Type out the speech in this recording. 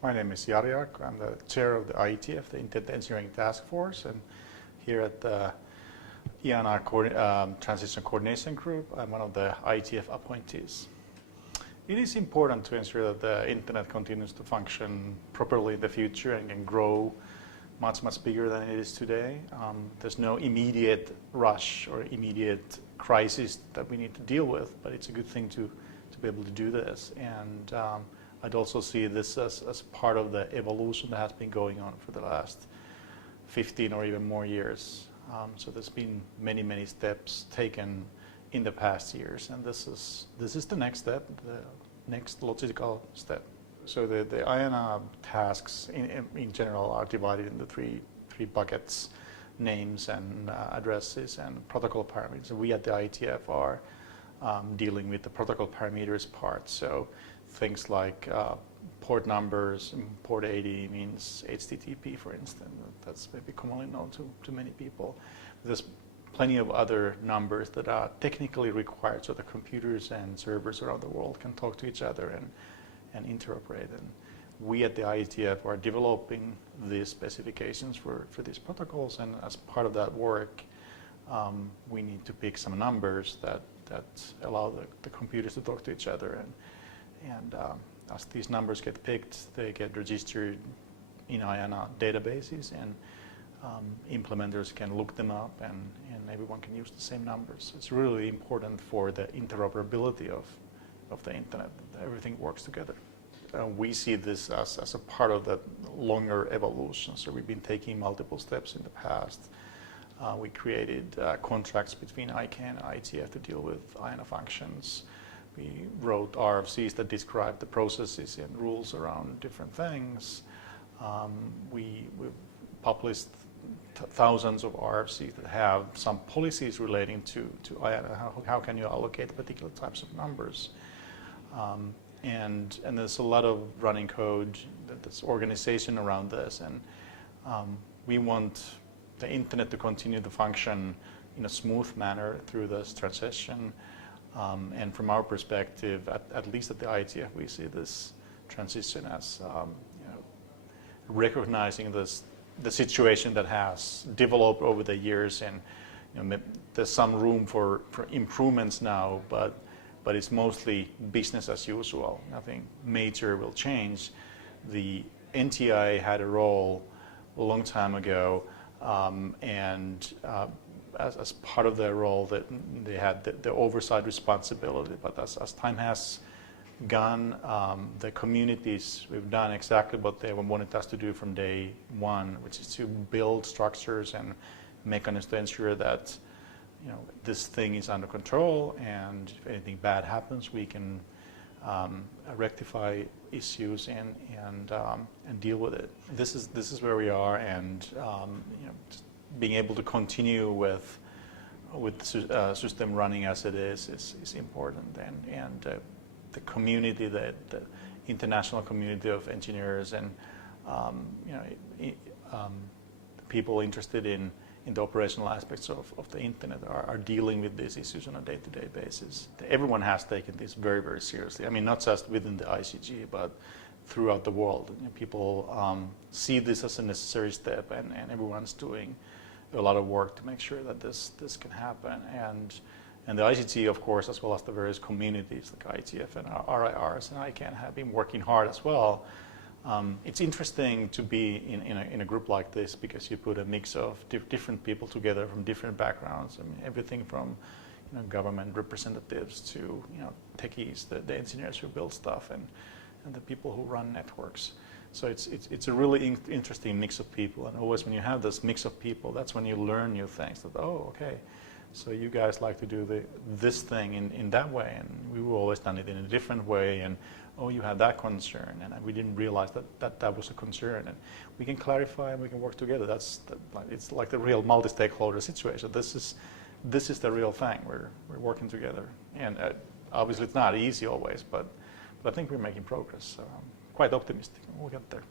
My name is Jari Arkko. I'm the chair of the IETF, the Internet Engineering Task Force, and here at the IANA Transition Coordination Group, I'm one of the IETF appointees. It is important to ensure that the Internet continues to function properly in the future and can grow much bigger than it is today. There's no immediate rush or immediate crisis that we need to deal with, but it's a good thing to be able to do this. And I'd also see this as part of the evolution that has been going on for the last 15 or even more years. So there's been many steps taken in the past years, and this is the next step, the next logical step. So the IANA tasks in general are divided into three buckets: names and addresses and protocol parameters. We at the IETF are dealing with the protocol parameters part. So things like port numbers. Port 80 means HTTP, for instance. That's maybe commonly known to many people. There's plenty of other numbers that are technically required so the computers and servers around the world can talk to each other and interoperate. And we at the IETF are developing these specifications for these protocols, and as part of that work, we need to pick some numbers that allow the computers to talk to each other. And as these numbers get picked, they get registered in IANA databases, and implementers can look them up, and everyone can use the same numbers. It's really important for the interoperability of the Internet, that everything works together. We see this as a part of the longer evolution. So we've been taking multiple steps in the past. We created contracts between ICANN and IETF to deal with IANA functions. We wrote RFCs that describe the processes and rules around different things. We've published thousands of RFCs that have some policies relating to IANA. How can you allocate particular types of numbers? And there's a lot of running code, there's organization around this, and we want the Internet to continue to function in a smooth manner through this transition. And from our perspective, at least at the IETF, we see this transition as recognizing the situation that has developed over the years, and there's some room for improvements now, but it's mostly business as usual. Nothing major will change. The NTI had a role a long time ago, and as part of their role, that they had the oversight responsibility. But as time has gone, the communities, we've done exactly what they wanted us to do from day one, which is to build structures and mechanisms to ensure that this thing is under control, and if anything bad happens, we can rectify issues and deal with it. This is where we are, and just being able to continue with the system running as it is important, and the community, the international community of engineers and people interested in the operational aspects of the Internet are dealing with these issues on a day-to-day basis. Everyone has taken this very seriously. I mean, not just within the ICG, but throughout the world. People see this as a necessary step, and everyone's doing a lot of work to make sure that this can happen. And the ICG, of course, as well as the various communities like IETF and RIRs and ICANN have been working hard as well. It's interesting to be in a group like this, because you put a mix of different people together from different backgrounds. I mean, everything from government representatives to techies, the engineers who build stuff, and the people who run networks. So it's a really interesting mix of people. And always when you have this mix of people, that's when you learn new things. That, oh, okay, so you guys like to do this thing in that way, and we've always done it in a different way. And oh, you have that concern, and we didn't realize that was a concern, and we can clarify and we can work together. It's like the real multi-stakeholder situation. This is the real thing. We're working together, and obviously it's not easy always, but I think we're making progress. So I'm quite optimistic we'll get there.